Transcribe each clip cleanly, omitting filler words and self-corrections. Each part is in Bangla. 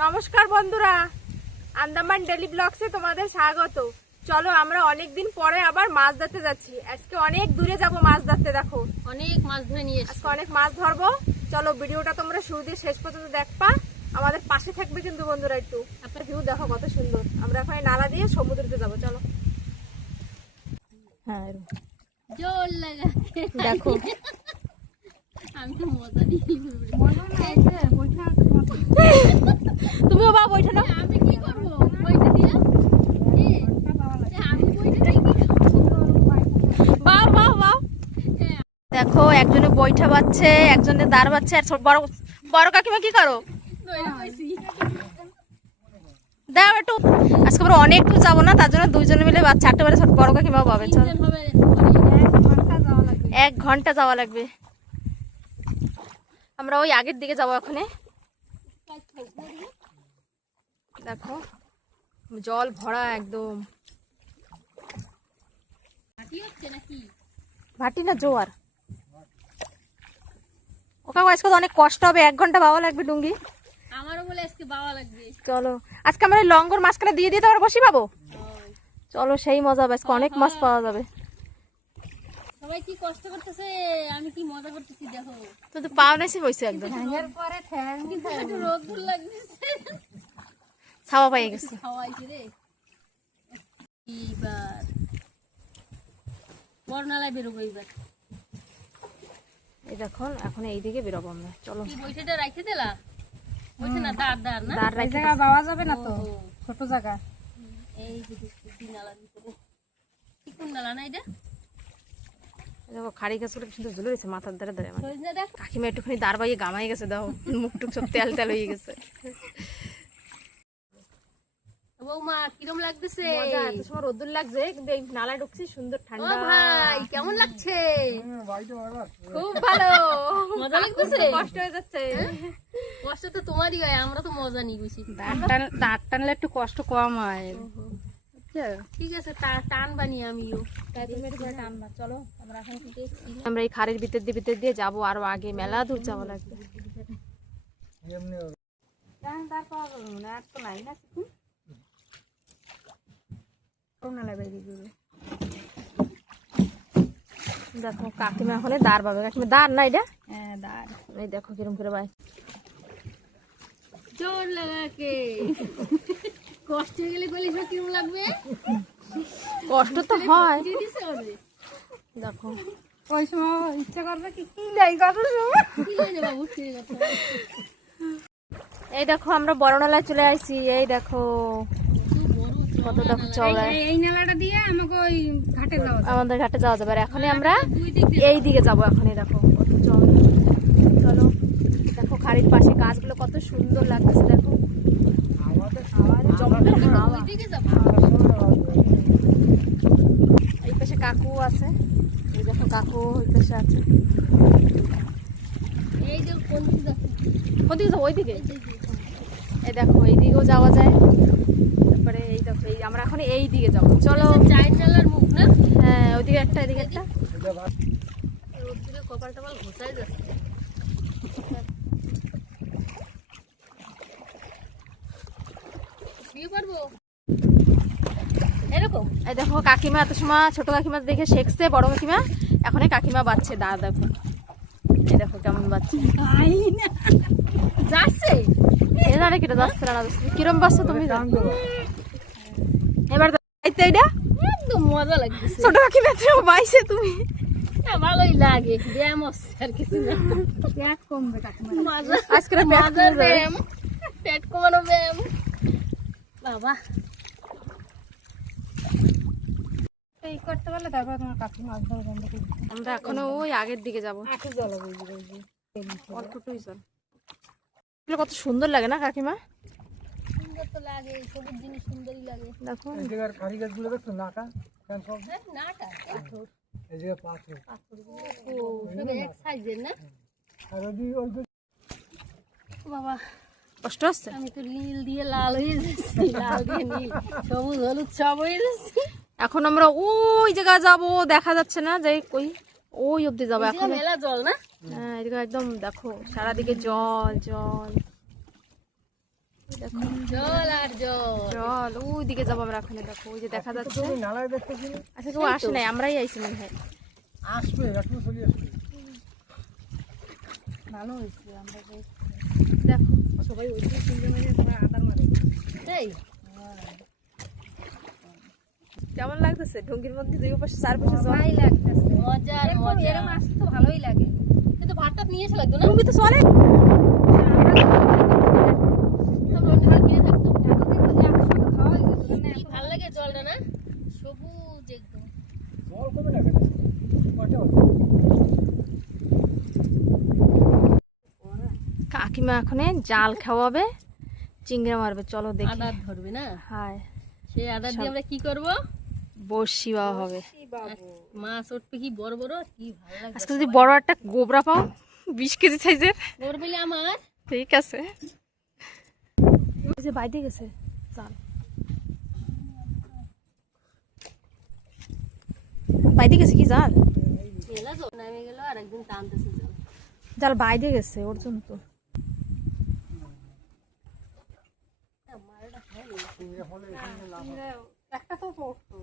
নমস্কার বন্ধুরা, আন্দামান ডেলি ব্লগসে তোমাদের স্বাগত। চলো আমরা অনেকদিন পরে আবার মাছ ধরতে যাচ্ছি। আজকে অনেক দূরে যাব মাছ ধরতে। দেখো অনেক মাছ ধরে নিয়ে এসেছি। আজকে অনেক মাছ ধরবো। চলো ভিডিওটা তোমরা শুরু দিয়ে শেষ পর্যন্ত দেখবা, আমাদের পাশে থাকবে কিন্তু বন্ধুরা। একটু আপনার ভিউ দেখো কত সুন্দর। আমরা এখন নালা দিয়ে সমুদ্রতে যাবো। চলো। হ্যাঁ জোর লাগা দেখো আমি তো মজা নিয়ে তুমিও বা বইটা নাও। আমি কি করবো বইটা দিয়ে আমি বইটা দিয়ে কি বাহ বাহ বাহ। দেখো একজনে বইটা বাচ্ছে, একজনে দাঁড় বাচ্ছে। আর বড় বড় কাকিমা কি করো? দাও একটু। আজকে আমরা অনেক দূর যাবো না, তার জন্য দুইজনে মিলে বাচ্চা একটা বারে বড় কাকিমাও পাবে। চল, 1 ঘন্টা যাওয়া লাগবে। আমরা ওই আগের দিকে যাবো ওখানে। দেখো জল ভরা একদম। ভাটি না জোয়ার। ওকে আজকে তো অনেক কষ্ট হবে, 1 ঘন্টা বাবা লাগবে ডুঙ্গি। আমারও বলে আজকে বাবা লাগবে। চলো আজকে আমরা লঙ্গর মাছখানে দিয়ে দিতে আবার বসি পাবো। চলো সেই মজা হবে, আজকে অনেক মাছ পাওয়া যাবে। সবাই কি কষ্ট করতেছে, আমি কি মজা করতেছি দেখো। তো তো পাও নাইছে বইছে একদম। কিন্তু একটু রোদ লাগতেছে, ছাওয়া পাই গেছে। খাওয়াইছে রে। এইবার বর্ণালায় বেরোবো। এইবার এই দেখুন এখন এইদিকে বেরোবো আমরা। চলো। কি বইটা রাখতে দিলা? বইটা না দাঁড় দাঁড় না দাঁড় রাখতে জায়গা পাওয়া যাবে না তো, ছোট জায়গা। এই যে নালা ভিতরে কি কোন নালা না এটা? দেখো খাড়ি গাছগুলো কি সুন্দর ঝুলে রয়েছে মাথার ধারে ধারে। আমার সজনা দেখ কাকিমা একটুখানি দাঁড় বাইয়ে গামাই গেছে। দাও মুখ টুক সব তেল তেল হয়ে গেছে। বৌমা কিরম লাগতেছে? মজা, এত সময় রোদ্দুর লাগছে কিন্তু এই নালায় ঢুকছি, সুন্দর ও ঠান্ডা। ভাই কেমন লাগছে? খুব ভালো। মজা লাগতেছে? কষ্ট হয়ে যাচ্ছে। কষ্ট তো তোমারই হয়, আমরা তো মজা নিই বেশি। দাঁত টানলে একটু কষ্ট কম হয়। ঠিক আছে টান বানিয়ে আমিও। চলো আমরা এই খাড়ির ভিতর দিয়ে যাবো, আরো আগে মেলা দূর যাওয়া লাগবে। দেখো কাকিমা এখন দাঁড় পাবে। কাকিমা দাঁড় না এটা, এই দেখো কিরম করে ভাই জোর লাগাকে কষ্ট হয়ে গেলে বলিস না কিরম লাগবে? কষ্ট তো হয়। দিয়ে দিছে ওরে। দেখো ওই সময় ইচ্ছা করবে কি কি নাই কত সময়। কি হয়েছে বাবু ঠিক আছে? এই দেখো আমরা বড়নালায় চলে আসছি। এই দেখো কত দেখো চওড়া। এই নালাটা দিয়ে আমাকে ওই ঘাটে যাওয়া যায়। আমাদের ঘাটে যাওয়া যাবে। আর এখনই আমরা এই দিকে যাবো। এখনই দেখো কত চওড়া। চলো দেখো খাড়ির পাশে গাছগুলো কত সুন্দর লাগতেছে। দেখো জঙ্গলের হাওয়া। ওইদিকে যাবো। এই পাশে কাকু আছে। এই দেখো কাকু ওই পাশে আছে। এই যে কোন দিকে যাচ্ছে? ওদিকে যাবো, ওইদিকে। এই দেখো এইদিকেও যাওয়া যায়। তারপরে এই দেখো এই আমরা এখন এই দিকে যাবো। চলো। চাইর নালার মুখ না? হ্যাঁ ওইদিকে একটা, এদিকে একটা। ওর দিকে কপাল টপাল ঘোষাই যাচ্ছে। বিয়ে পারবো এরকম? এই দেখো কাকিমা এত সময় ছোট কাকিমা দেখে শেখছে বড় কাকিমা, এখন কাকিমা বাচ্ছে দাঁড়। দেখো এই দেখো কেমন বাচ্ছে। যাচ্ছে এ জানে কিটা যাচ্ছে না যাচ্ছে কিরম বাচ্চা তুমি জানো। এবার এইটা একদম মজা লাগতেছে। ছোট কাকিমা বাইছে তুমি। না ভালোই লাগে, ব্যায়াম হচ্ছে আর কিছু না। পেট কমবে কাকিমা। মজা আজকে পেট মজার কমে যাবে। ব্যায়াম, পেট কমানো ব্যায়াম। বাবা এই করতে পারলে তারপর তোমার কাকিমা মাছ ধরা বন্ধ করে দিবে। আমরা এখনো ওই আগের দিকে যাবো। আটু জল বুঝবে ওই যে। অল্পটুই চল। এগুলো কত সুন্দর লাগে না কাকিমা? সুন্দর তো লাগে, সবুজ জিনিস সুন্দরই লাগে। দেখো হ্যাঁ, নাটা পাথর। ও সব এক সাইজের না? বাবা কষ্ট হচ্ছে। আমি তো নীল দিয়ে লাল হয়ে যাচ্ছি, লাল দিয়ে নীল, সবুজ হলুদ সব হয়ে যাচ্ছি। এখন আমরা ওই জায়গা যাবো, দেখা যাচ্ছে না যে কই ওই অব্দি যাবো এখন। মেলা জল না? হ্যাঁ এদিকে একদম দেখো সারাদিকে জল জল। দেখো জল আর জল। জল, ওই দিকে যাবো আমরা এখন। দেখো ওই যে দেখা যাচ্ছে। তুমি নালায় দেখতেছি না? আচ্ছা কেউ আসে নাই, আমরাই আইছি মনে হয়। আসবে, এখন চলে আসবে। ভালো হয়েছে আমরা দেখো সবাই ওই দিকে চিংড়ি মারে, সবাই আদার মারে। তাই কেমন লাগতেছে ঢুঙ্গির মধ্যে দুই পাশে চারপাশে জল? ভালোই লাগতেছে। মজার এরকম মজা। এরকম আসতে তো ভালোই লাগে। কিন্তু ভাতটা নিয়ে এসে লাগতো না, ঢুঙ্গি তো চলে। আমরা অন্য দিকে কিনে থাকতাম। এতদিন ধরে একসাথে খাওয়া হয়ে যেত, মানে কি ভালো লাগে জলটা না, সবুজ একদম। জল কমে না কেন? কয়টা হলো? কাকিমা এখন জাল খাওয়াবে, চিংড়ি মারবে। চলো দেখি। আদার ধরবে না, হায়, সেই আদার দিয়ে আমরা কি করব? বড়শি বাওয়া হবে। মাছ উঠবে কি বড় বড়, কি ভালো লাগে। আজকে যদি বড় একটা গোবরা পাও 20 কেজি সাইজের, বড় পেলে আমার ঠিক আছে। ওই যে বাইরে গেছে জাল, বাইরে গেছে কি জাল? গেলা তো নামে গেল, আর একদিন টানতেছে জল। জাল বাইরে গেছে, ওর জন্য তো। একটা তো পড়তো।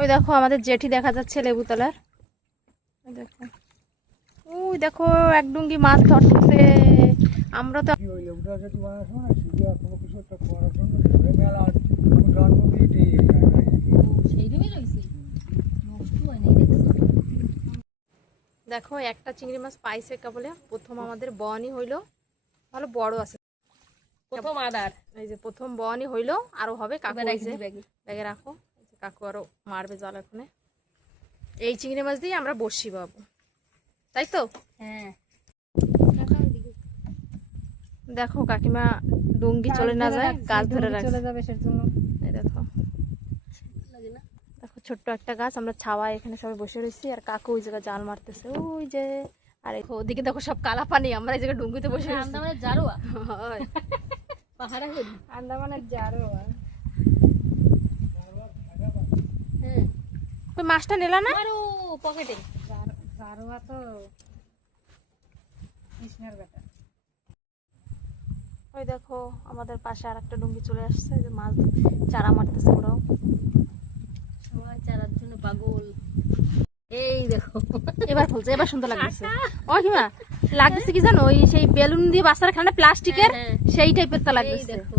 ওই দেখো আমাদের জেঠি দেখা যাচ্ছে লেবুতলার। ওই দেখো, ওই দেখো এক ডুঙ্গি মাছ ধরতেছে। আমরা তো কি ওই লেবুটা যদি বানাস না, সিরিয়া কোনো কিছু একটা করার জন্য ধরে মেলা আমি জন্ম দিয়েছি এই জায়গায়। সেই রুমে রয়েছে, নষ্ট হয় নাই দেখছো। দেখো একটা চিংড়ি মাছ পাইছে কেবলে, প্রথম আমাদের বনি হইলো, ভালো বড় আছে। প্রথম আদার এই যে প্রথম বনি হইলো, আরো হবে। কাকু এবার এই যে ব্যাগে ব্যাগে রাখো। এই যে কাকু আরো মারবে জাল এখানে। এই চিংড়ি মাছ দিয়ে আমরা বসি পাবো, তাই তো? হ্যাঁ। দেখো কাকিমা ডুঙ্গি চলে না যায়, গাছ ধরে রাখছে। চলে যাবে সেজন্য। এই দেখো, লাগে না, দেখো ছোট্ট একটা গাছ, আমরা ছাওয়ায় এখানে সবাই বসে রয়েছি, আর কাকু ওই জায়গায় জাল মারতেছে ওই যে। আর ওদিকে দেখো সব কালা পানি, আমরা এই জায়গায় ডুঙ্গিতে বসে রয়েছি। আন্দামানের জারোয়া হয়। পাহাড়া করি। আন্দামানের জারো। হ্যাঁ, ওই মাছটা নিলা না? আরো পকেটে জারোয়া তো কৃষ্ণের বেটা। ওই দেখো আমাদের পাশে আর একটা ডুঙ্গি চলে আসছে, এই যে মাছ চারা মারতেছে ওরাও। সবাই চারার জন্য পাগল। এই দেখো, এবার ফুলছে, এবার সুন্দর লাগতেছে। ও কিমা লাগতেছে কি জানো, ওই সেই বেলুন দিয়ে বাচ্চারা খেলে না, প্লাস্টিকের, হ্যাঁ, সেই টাইপের তো এই লাগতেছে। দেখো,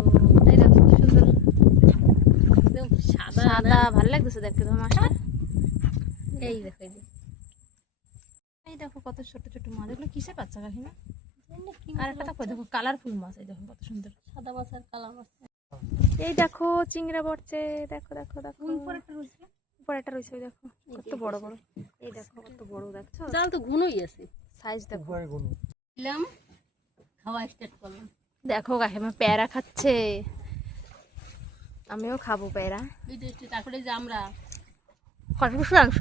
এই দেখো কি সুন্দর, একদম সাদা সাদা, ভালো লাগতেছে দেখতে তোমার মাছটা। এই দেখো, এই যে এই দেখো কত ছোট ছোট মাছ, এগুলো কিসের বাচ্চা কাকিমা? আর একটা দেখো, দেখো কালারফুল মাছ, এই দেখো কত সুন্দর। সাদা মাছ আর কালা মাছ। এই দেখো চিংড়া পড়ছে, দেখো দেখো দেখো। উপরে একটা রয়েছে, ওই দেখো কত বড় বড়। এই দেখো কত বড়, দেখছো জাল তো ঘুনোই আছে। সাইজ দেখো। উপরে কোনো দিলাম, খাওয়া স্টার্ট করলাম। দেখো কাকিমা পেয়ারা খাচ্ছে, আমিও খাবো পেয়ারা। তারপরে যে আমরা, কত মাংস,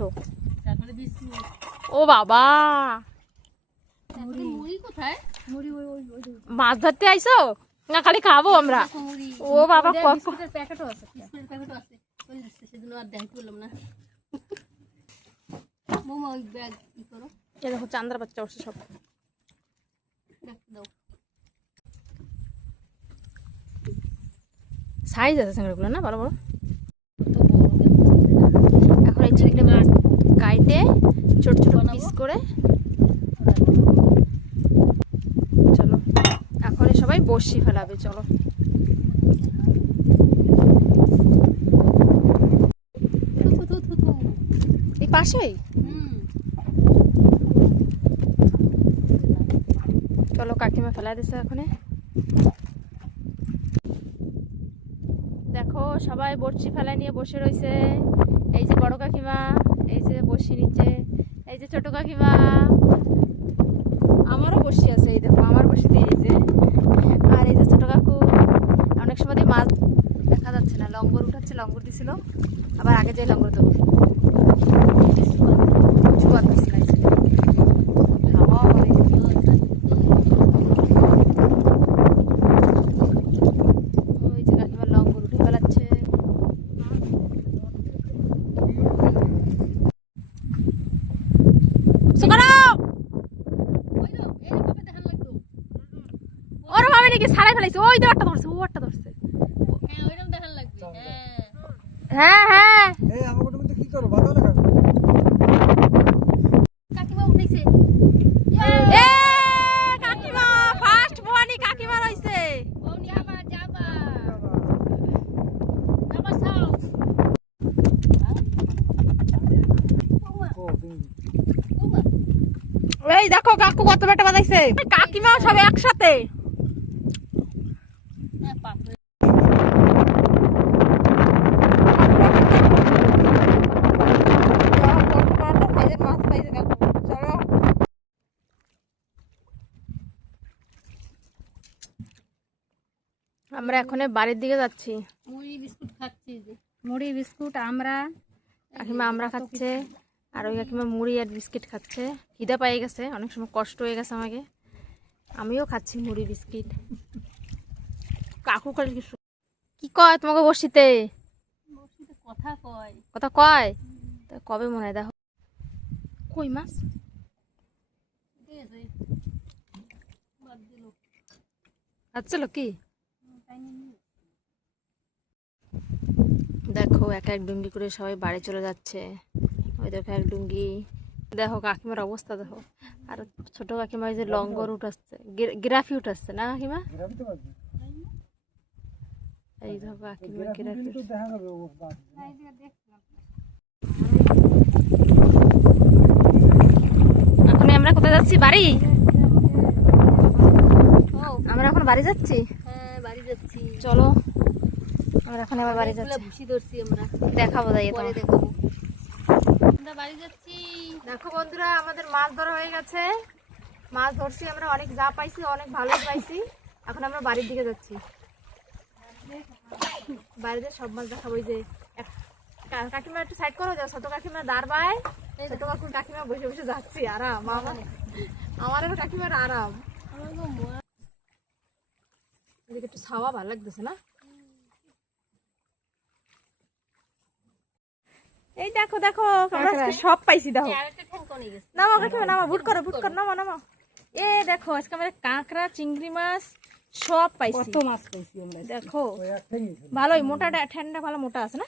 তারপরে বিস্কুট। ও বাবা, তারপরে মুড়ি কোথায়? মুড়ি ওই ওই ওই মাছ ধরতে আইছো না খালি খাবো আমরা? মুড়ি, ও বাবা কত, বিস্কুটের প্যাকেটও আছে। বিস্কুটের প্যাকেটও আছে। ওই যে সেদিন আর দেখাতে পারলাম না। মোমা ওই ব্যাগ ই করো, এই দেখো চান্দার বাচ্চা উঠছে সব। ব্যাগটা দাও। সাইজ আছে চিংড়িগুলো না, বড় বড়। কত বড় দেখো। এখন এই চিংড়ি মাছ কাইটে ছোট ছোট পিস করে, চলো এখন সবাই বসি ফেলাবে। চলো থু, থু, থু, থু। এই পাশেই, হুম, চলো কাকিমা ফেলা দিছে এখন। দেখো সবাই বড়শি ফেলা নিয়ে বসে রয়েছে। এই যে বড় কাকিমা, এই যে বসি নিচে, এই যে ছোট কাকিমা, আমারও বসি আছে, এই দেখো আমার বসি দিয়ে, এই যে, আর এই যে ছোট কাকু। অনেক সময় দিয়ে মাছ দেখা যাচ্ছে না, লঙ্গর উঠাচ্ছে, লঙ্গর দিছিল, আবার আগে যে লঙ্গর দেবো কিছু পারতেছে না। এই যে হাওয়া হয়। বানাইছে, ওই তো একটা ধরছে, ও একটা ধরছে। হ্যাঁ ওইরকম দেখার লাগবে। হ্যাঁ হ্যাঁ এই আমাকে তুমি কি করো বাধা লাগাবে? কাকিমা উঠেছে। এ কাকিমা ফার্স্ট ভবানী কাকিমা রইছে। ও যাবা যাবা যাবা সাও। ও তুমি এই দেখো কাকু কত বেটা বানাইছে, কাকিমা সব একসাথে। বাপরে আমরা এখন বাড়ির দিকে যাচ্ছি। মুড়ি বিস্কুট খাচ্ছি যে। মুড়ি বিস্কুট আমরা কাকিমা আমরা খাচ্ছে, আর ওই কাকিমা মুড়ি আর বিস্কিট খাচ্ছে। খিদা পেয়ে গেছে, অনেক সময় কষ্ট হয়ে গেছে আমাকে। আমিও খাচ্ছি মুড়ি বিস্কিট। কাকু কাল কি কয় তোমাকে বসিতে? বসিতে কথা কয়। কথা কয়? তা কবে মনে হয় দেখো। কই মাছ ঠিক আছে বাদ দিল। আচ্ছা কি দেখো এক এক ডুঙ্গি করে সবাই বাড়ি চলে যাচ্ছে। ওই দেখো এক ডুঙ্গি, দেখো কাকিমার অবস্থা দেখো। আর ছোট কাকিমা ওই যে লঙ্গর উঠাচ্ছে, গিরাফি উঠাচ্ছে না কাকিমা? গ্রাফিতে পারবে এই দেখো কাকিমা গিরাফি। কিন্তু দেখা যাবে ও বাদ এখন আমরা কোথায় যাচ্ছি? বাড়ি। ও আমরা এখন বাড়ি যাচ্ছি। হ্যাঁ বাড়ি যাচ্ছি। চলো আমরা এখন আবার বাড়ি অনেকগুলা যাচ্ছি, ভুসি ধরছি আমরা, দেখাবো যাই পরে তোমার। দেখাবো। আমরা বাড়ি যাচ্ছি। দেখো বন্ধুরা আমাদের মাছ ধরা হয়ে গেছে, মাছ ধরছি আমরা, অনেক যা পাইছি অনেক ভালোই পাইছি। এখন আমরা বাড়ির দিকে যাচ্ছি, বাড়িতে সব মাছ দেখাবো। ওই যে কাকিমা একটু সাইড করো, যাও ছোট কাকিমা দাঁড়ায়, ছোট কাকু কাকিমা বসে বসে যাচ্ছি আরাম। আমার এবার কাকিমার আরাম। আমার গো মা- এদিকে একটু ছাওয়া ভালো লাগতেছে না? এই দেখো দেখো আমরা আজকে সব পাইছি দেখো। আরেকটা ঠ্যাং কোনে গেছে। নামো কাকিমা নামো, ভুট করো নামো নামো। এ দেখো আজকে আমাদের কাঁকড়া চিংড়ি মাছ সব পাইছি। কত মাছ পাইছি আমরা। দেখো ওই একটাই নিয়েছে ভালোই মোটা, ঠান্ডা ভালো মোটা আছে না?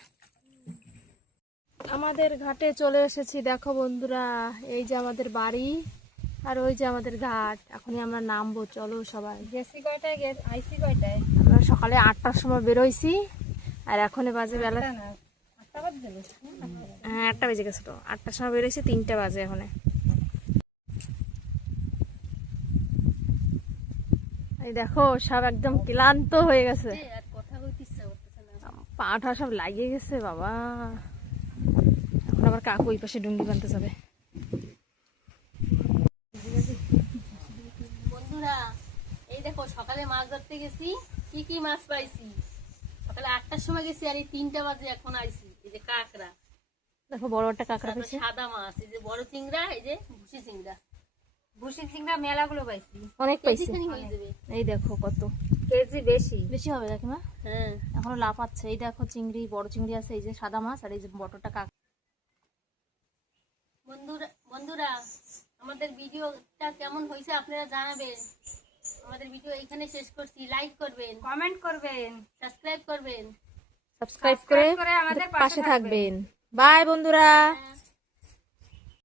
আমাদের ঘাটে চলে এসেছি দেখো বন্ধুরা। এই যে আমাদের বাড়ি আর ওই যে আমাদের ঘাট। এখনই আমরা নামবো, চলো সবাই। গেছি কয়টায় আইসি কয়টায়? আমরা সকালে 8টার সময় বেরোইছি, আর এখনই বাজে বেলা, না 8টা বাজে গেল। হ্যাঁ 8টা বেজে গেছে। তো 8টার সময় বেরোইছি, 3টা বাজে এখন। এই দেখো সব একদম ক্লান্ত হয়ে গেছে, আর কথা বলতে ইচ্ছা করতেছে না। পা ঠা সব লাগিয়ে গেছে বাবা। এখন আবার কাকু ওই পাশে ডুঙ্গি বানতে যাবে। বন্ধুরা এই দেখো সকালে মাছ ধরতে গেছি, কি কি মাছ পাইছি। সকালে 8টার সময় গেছি আর এই 3টা বাজে এখন আইছি। এই যে কাঁকড়া, দেখো বড় একটা কাঁকড়া তারপর পেয়েছে, সাদা মাছ, এই যে বড় চিংড়া, এই যে ভুসি চিংড়া। ভুসি চিংড়া মেলাগুলো পাইছি, অনেক পাইছে। কেজিখানি হয়ে যাবে। এই দেখো কত কেজি বেশি। বেশি হবে কাকিমা, হ্যাঁ এখনো লাফাচ্ছে। এই দেখো চিংড়ি, বড় চিংড়ি আছে, এই যে সাদা মাছ, আর এই যে বড়টা কাঁকড়া। বন্ধুরা আমাদের ভিডিওটা কেমন হয়েছে আপনারা জানাবেন। আমাদের ভিডিও এখানে শেষ করছি। লাইক করবেন, কমেন্ট করবেন, সাবস্ক্রাইব করবেন। সাবস্ক্রাইব করে আমাদের পাশে থাকবেন। বাই বন্ধুরা।